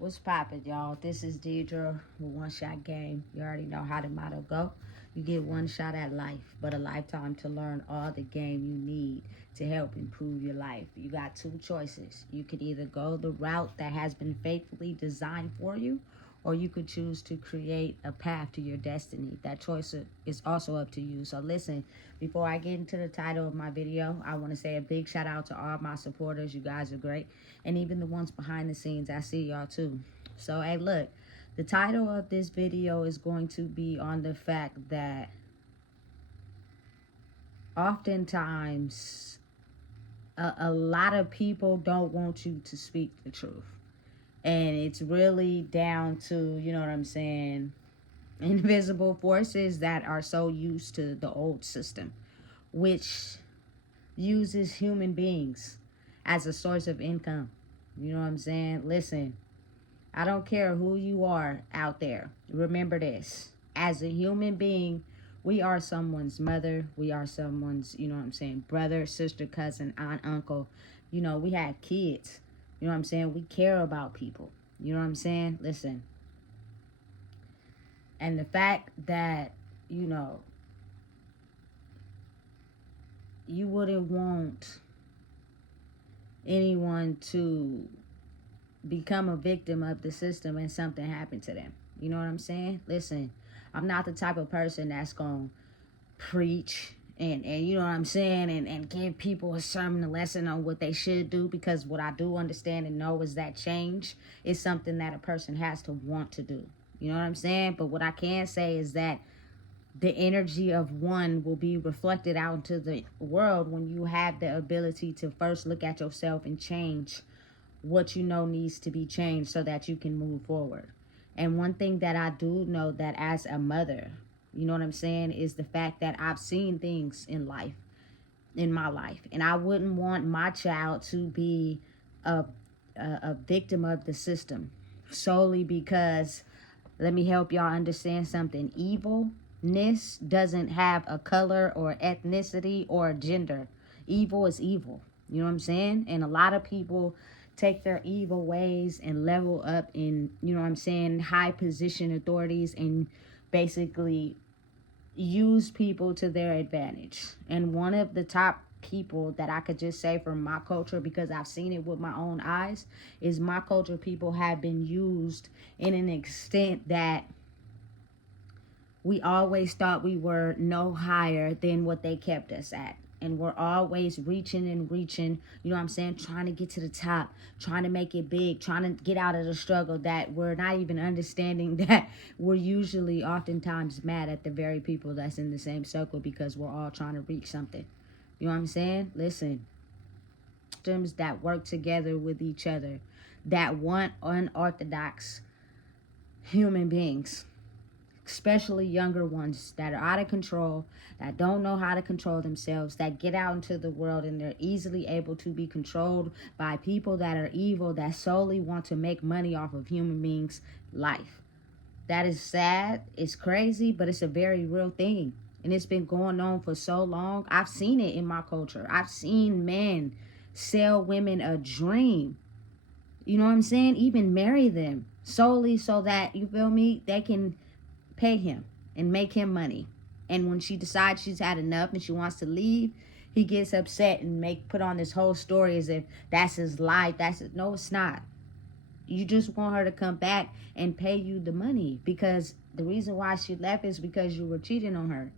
What's poppin', y'all? This is Deidre with One Shot Game. You already know how the motto go. You get one shot at life, but a lifetime to learn all the game you need to help improve your life. You got two choices. You could either go the route that has been faithfully designed for you, or you could choose to create a path to your destiny. That choice is also up to you. So listen, before I get into the title of my video, I want to say a big shout out to all my supporters. You guys are great. And even the ones behind the scenes, I see y'all too. So hey, look, the title of this video is going to be on the fact that oftentimes a lot of people don't want you to speak the truth. And it's really down to, you know what I'm saying, invisible forces that are so used to the old system, which uses human beings as a source of income. You know what I'm saying? Listen, I don't care who you are out there. Remember this. As a human being, we are someone's mother. We are someone's, you know what I'm saying, brother, sister, cousin, aunt, uncle. You know, we have kids. You know what I'm saying? We care about people. You know what I'm saying? Listen. And the fact that, you know, you wouldn't want anyone to become a victim of the system and something happened to them. You know what I'm saying? Listen, I'm not the type of person that's going to preach and you know what I'm saying, and give people a sermon, a lesson on what they should do, because what I do understand and know is that change is something that a person has to want to do. You know what I'm saying? But what I can say is that the energy of one will be reflected out into the world when you have the ability to first look at yourself and change what you know needs to be changed so that you can move forward. And one thing that I do know, that as a mother, you know what I'm saying, is the fact that I've seen things in life, in my life, and I wouldn't want my child to be a victim of the system solely because, let me help y'all understand something. Evilness doesn't have a color or ethnicity or gender. Evil is evil. You know what I'm saying? And a lot of people take their evil ways and level up in, you know what I'm saying, high position authorities, and basically use people to their advantage. And one of the top people that I could just say from my culture, because I've seen it with my own eyes, is my culture people have been used in an extent that we always thought we were no higher than what they kept us at. And we're always reaching and reaching, you know what I'm saying, trying to get to the top, trying to make it big, trying to get out of the struggle, that we're not even understanding that we're usually oftentimes mad at the very people that's in the same circle, because we're all trying to reach something. You know what I'm saying? Listen, systems that work together with each other, that want unorthodox human beings, especially younger ones that are out of control, that don't know how to control themselves, that get out into the world and they're easily able to be controlled by people that are evil, that solely want to make money off of human beings' life. That is sad, it's crazy, but it's a very real thing. And it's been going on for so long. I've seen it in my culture. I've seen men sell women a dream. You know what I'm saying? Even marry them solely so that, you feel me, they can pay him and make him money. And when she decides she's had enough and she wants to leave, he gets upset and put on this whole story as if that's his life. No, it's not. You just want her to come back and pay you the money, because the reason why she left is because you were cheating on her.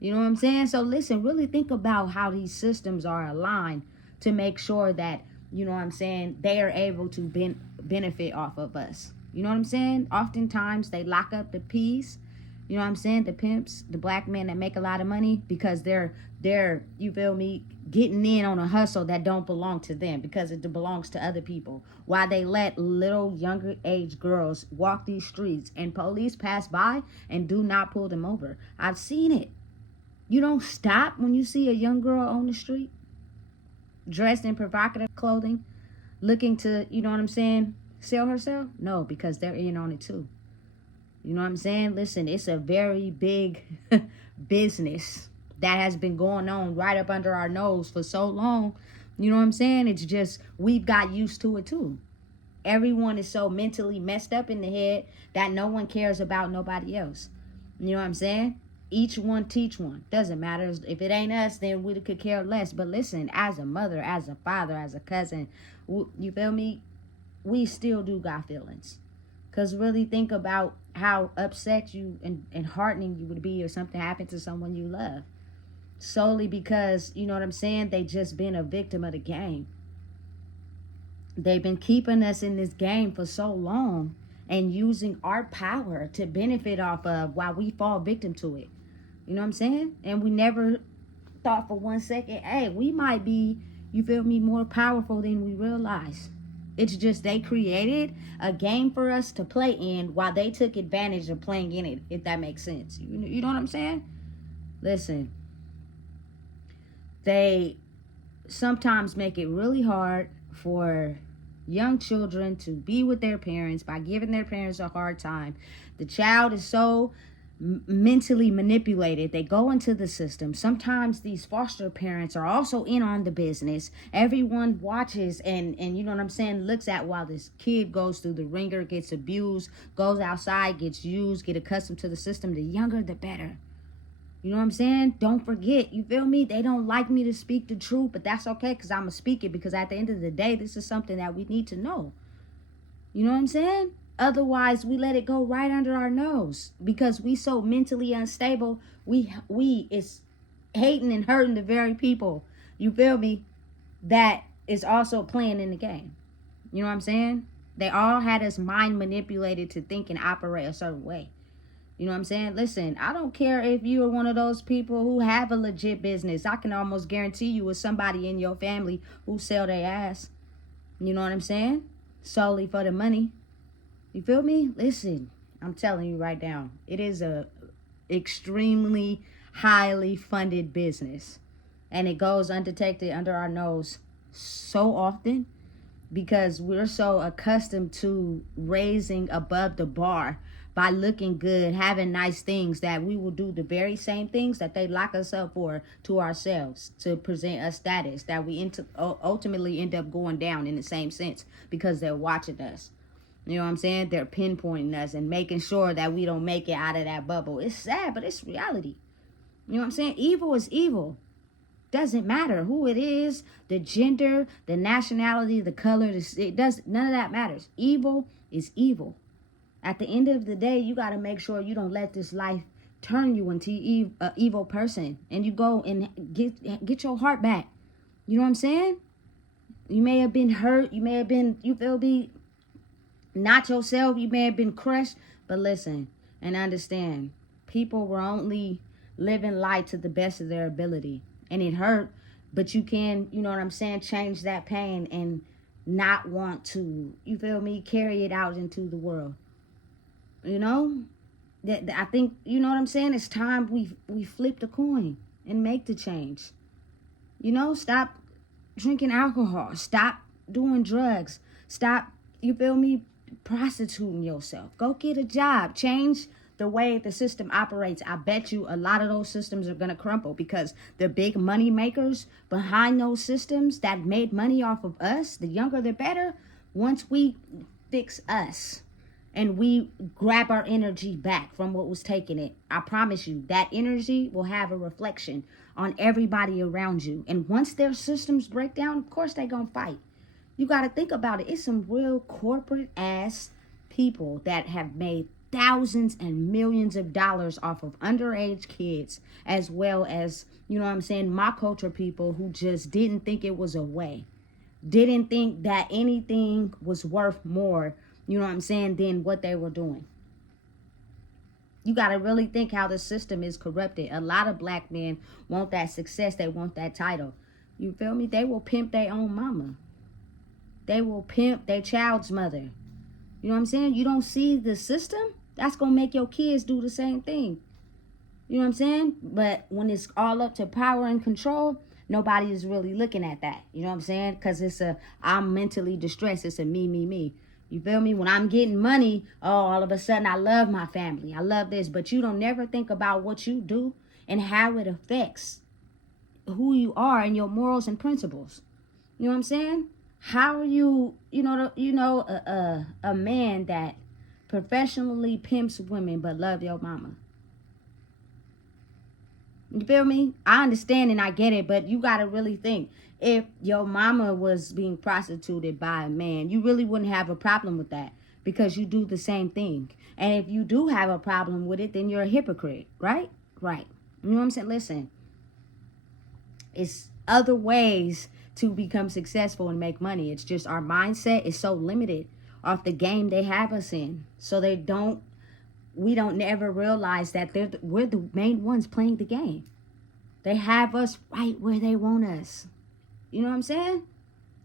You know what I'm saying? So listen, really think about how these systems are aligned to make sure that, you know what I'm saying, they are able to benefit off of us. You know what I'm saying? Oftentimes they lock up the P's, you know what I'm saying, the pimps, the black men that make a lot of money, because they're you feel me, getting in on a hustle that don't belong to them, because it belongs to other people, while they let little younger age girls walk these streets and police pass by and do not pull them over. I've seen it. You don't stop when you see a young girl on the street dressed in provocative clothing, looking to, you know what I'm saying, sell herself? No, because they're in on it too. You know what I'm saying? Listen, it's a very big business that has been going on right up under our nose for so long. You know what I'm saying? It's just, we've got used to it too. Everyone is so mentally messed up in the head that no one cares about nobody else. You know what I'm saying? Each one teach one. Doesn't matter. If it ain't us, then we could care less. But listen, as a mother, as a father, as a cousin, you feel me? We still do got feelings. Because really think about how upset you and heartening you would be if something happened to someone you love. Solely because, you know what I'm saying, they just been a victim of the game. They've been keeping us in this game for so long and using our power to benefit off of while we fall victim to it. You know what I'm saying? And we never thought for 1 second, hey, we might be, you feel me, more powerful than we realize. It's just they created a game for us to play in while they took advantage of playing in it, if that makes sense. You know what I'm saying? Listen, they sometimes make it really hard for young children to be with their parents by giving their parents a hard time. The child is so mentally manipulated. They go into the system. Sometimes these foster parents are also in on the business. Everyone watches and you know what I'm saying, looks at while this kid goes through the ringer, gets abused, goes outside, gets used, get accustomed to the system. The younger the better. You know what I'm saying? Don't forget, you feel me? They don't like me to speak the truth, but that's okay because I'm going to speak it, because at the end of the day, this is something that we need to know. You know what I'm saying? Otherwise, we let it go right under our nose because we so mentally unstable. We is hating and hurting the very people, you feel me, that is also playing in the game. You know what I'm saying? They all had us mind manipulated to think and operate a certain way. You know what I'm saying? Listen, I don't care if you are one of those people who have a legit business. I can almost guarantee you it's somebody in your family who sell their ass. You know what I'm saying? Solely for the money. You feel me? Listen, I'm telling you right now, it is a extremely highly funded business. And it goes undetected under our nose so often because we're so accustomed to raising above the bar by looking good, having nice things, that we will do the very same things that they lock us up for to ourselves to present a status that we ultimately end up going down in the same sense because they're watching us. You know what I'm saying? They're pinpointing us and making sure that we don't make it out of that bubble. It's sad, but it's reality. You know what I'm saying? Evil is evil. Doesn't matter who it is, the gender, the nationality, the color, it does, none of that matters. Evil is evil. At the end of the day, you got to make sure you don't let this life turn you into an evil person. And you go and get your heart back. You know what I'm saying? You may have been hurt. You may have been, you feel me, not yourself. You may have been crushed. But listen and understand, people were only living life to the best of their ability. And it hurt. But you can, you know what I'm saying, change that pain and not want to, you feel me, carry it out into the world. You know, that I think, you know what I'm saying, it's time we flip the coin and make the change. You know, stop drinking alcohol, stop doing drugs, stop, you feel me, prostituting yourself. Go get a job, change the way the system operates. I bet you a lot of those systems are going to crumble because the big money makers behind those systems that made money off of us, the younger the better, once we fix us and we grab our energy back from what was taking it, I promise you that energy will have a reflection on everybody around you. And once their systems break down, of course they're going to fight. You got to think about it. It's some real corporate ass people that have made thousands and millions of dollars off of underage kids, as well as, you know what I'm saying, my culture people who just didn't think it was a way, didn't think that anything was worth more, you know what I'm saying, than what they were doing. You got to really think how the system is corrupted. A lot of black men want that success. They want that title. You feel me? They will pimp their own mama. They will pimp their child's mother. You know what I'm saying? You don't see the system? That's going to make your kids do the same thing. You know what I'm saying? But when it's all up to power and control, nobody is really looking at that. You know what I'm saying? Because I'm mentally distressed. It's a me. You feel me? When I'm getting money, all of a sudden I love my family. I love this. But you don't never think about what you do and how it affects who you are and your morals and principles. You know what I'm saying? How are you, a man that professionally pimps women but love your mama? You feel me? I understand and I get it, but you gotta really think. If your mama was being prostituted by a man, you really wouldn't have a problem with that because you do the same thing. And if you do have a problem with it, then you're a hypocrite, right? Right. You know what I'm saying? Listen, it's other ways to become successful and make money. It's just our mindset is so limited off the game they have us in. So we don't never realize that we're the main ones playing the game. They have us right where they want us. You know what I'm saying?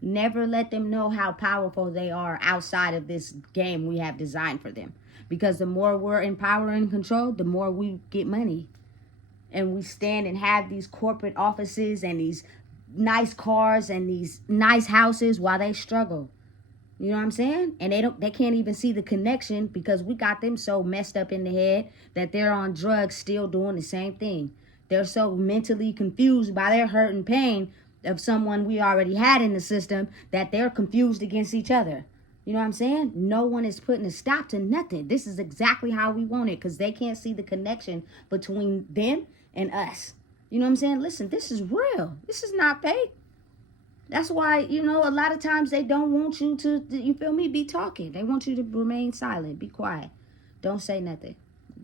Never let them know how powerful they are outside of this game we have designed for them. Because the more we're in power and control, the more we get money. And we stand and have these corporate offices and these nice cars and these nice houses while they struggle. You know what I'm saying? And they can't even see the connection because we got them so messed up in the head that they're on drugs still doing the same thing. They're so mentally confused by their hurt and pain of someone we already had in the system that they're confused against each other. You know what I'm saying? No one is putting a stop to nothing. This is exactly how we want it because they can't see the connection between them and us. You know what I'm saying? Listen, this is real. This is not fake. That's why, a lot of times they don't want you to, you feel me, be talking. They want you to remain silent, be quiet. Don't say nothing.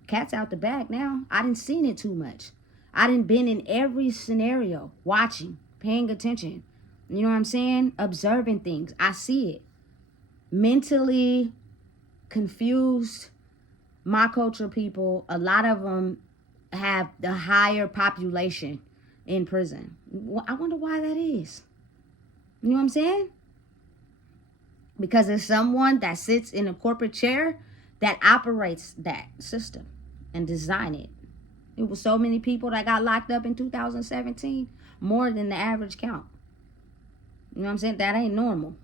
Cat's out the bag now. I done seen it too much. I done been in every scenario, watching, paying attention. You know what I'm saying? Observing things. I see it. Mentally confused, my culture people, a lot of them have the higher population in prison. I wonder why that is. You know what I'm saying? Because there's someone that sits in a corporate chair that operates that system and design it. It was so many people that got locked up in 2017, more than the average count. You know what I'm saying? That ain't normal.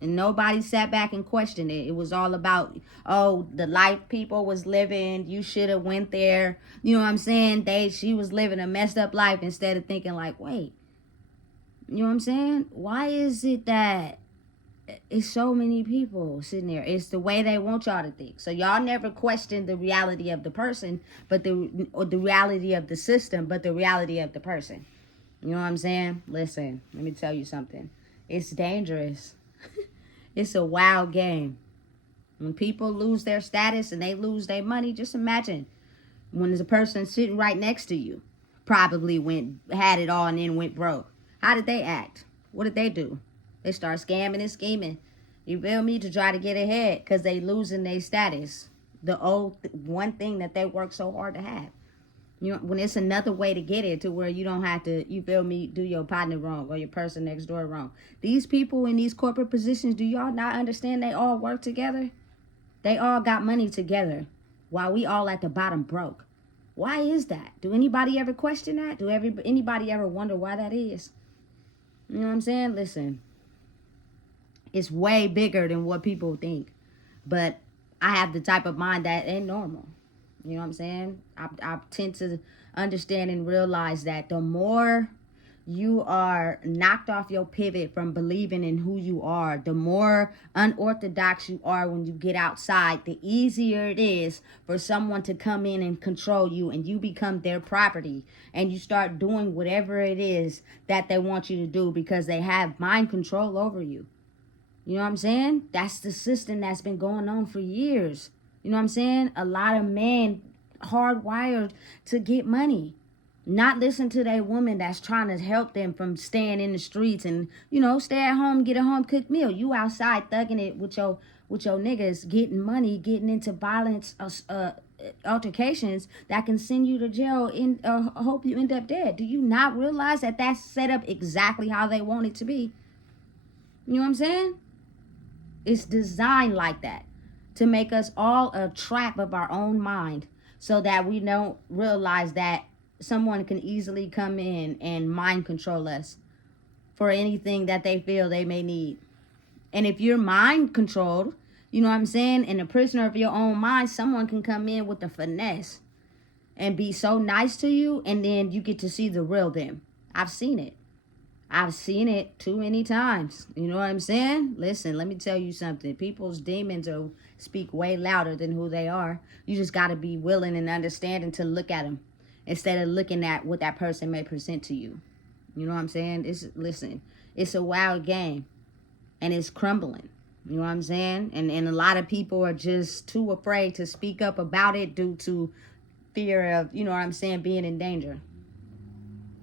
And nobody sat back and questioned it. It was all about, the life people was living. You should have went there. You know what I'm saying? She was living a messed up life instead of thinking like, wait, you know what I'm saying? Why is it that it's so many people sitting there? It's the way they want y'all to think. So y'all never question the reality of the person, or the reality of the system, but the reality of the person. You know what I'm saying? Listen, let me tell you something. It's dangerous. It's a wild game. When people lose their status and they lose their money, just imagine when there's a person sitting right next to you, probably had it all and then went broke. How did they act? What did they do? They start scamming and scheming. You feel me? To try to get ahead because they losing their status. The one thing that they work so hard to have. You know, when it's another way to get it to where you don't have to, you feel me, do your partner wrong or your person next door wrong. These people in these corporate positions, do y'all not understand they all work together? They all got money together while we all at the bottom broke. Why is that? Do anybody ever question that? Do anybody ever wonder why that is? You know what I'm saying? Listen, it's way bigger than what people think. But I have the type of mind that ain't normal. You know what I'm saying? I tend to understand and realize that the more you are knocked off your pivot from believing in who you are, the more unorthodox you are when you get outside, the easier it is for someone to come in and control you and you become their property and you start doing whatever it is that they want you to do because they have mind control over you. You know what I'm saying? That's the system that's been going on for years. You know what I'm saying? A lot of men hardwired to get money. Not listen to that woman that's trying to help them from staying in the streets and, stay at home, get a home cooked meal. You outside thugging it with your niggas, getting money, getting into violence, altercations that can send you to jail and hope you end up dead. Do you not realize that that's set up exactly how they want it to be? You know what I'm saying? It's designed like that to make us all a trap of our own mind so that we don't realize that someone can easily come in and mind control us for anything that they feel they may need. And if you're mind controlled, you know what I'm saying, and a prisoner of your own mind, someone can come in with a finesse and be so nice to you, and then you get to see the real them. I've seen it. I've seen it too many times. You know what I'm saying? Listen, let me tell you something. People's demons will speak way louder than who they are. You just got to be willing and understanding to look at them instead of looking at what that person may present to you. You know what I'm saying? Listen, it's a wild game and it's crumbling. You know what I'm saying? And a lot of people are just too afraid to speak up about it due to fear of, you know what I'm saying, being in danger.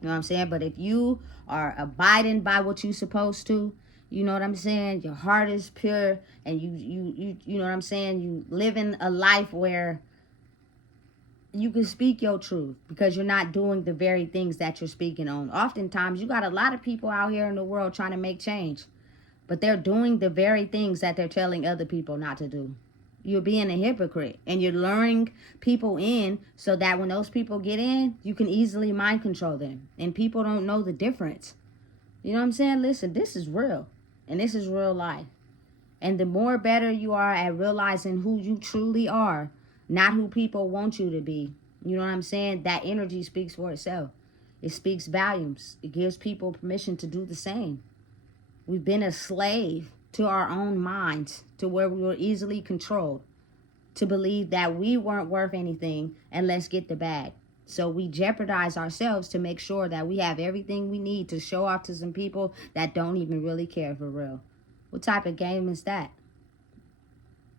You know what I'm saying? But if you are abiding by what you're supposed to, you know what I'm saying, your heart is pure, and you know what I'm saying, you living a life where you can speak your truth because you're not doing the very things that you're speaking on. Oftentimes, you got a lot of people out here in the world trying to make change, but they're doing the very things that they're telling other people not to do. You're being a hypocrite, and you're luring people in so that when those people get in, you can easily mind control them, and people don't know the difference. You know what I'm saying? Listen, this is real, and this is real life. And the more better you are at realizing who you truly are, not who people want you to be, you know what I'm saying, that energy speaks for itself. It speaks volumes. It gives people permission to do the same. We've been a slave to our own minds, to where we were easily controlled, to believe that we weren't worth anything and let's get the bag. So we jeopardize ourselves to make sure that we have everything we need to show off to some people that don't even really care for real. What type of game is that?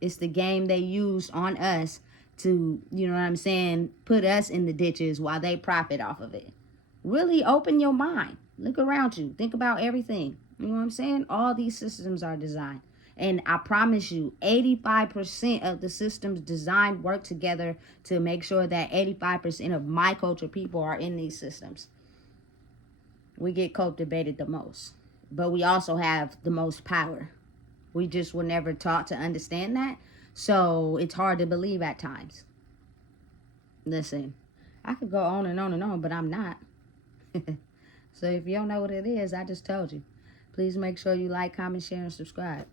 It's the game they used on us to, you know what I'm saying, put us in the ditches while they profit off of it. Really open your mind. Look around you. Think about everything. You know what I'm saying? All these systems are designed. And I promise you, 85% of the systems designed work together to make sure that 85% of my culture people are in these systems. We get cultivated the most. But we also have the most power. We just were never taught to understand that. So it's hard to believe at times. Listen, I could go on and on and on, but I'm not. So if you don't know what it is, I just told you. Please make sure you like, comment, share, and subscribe.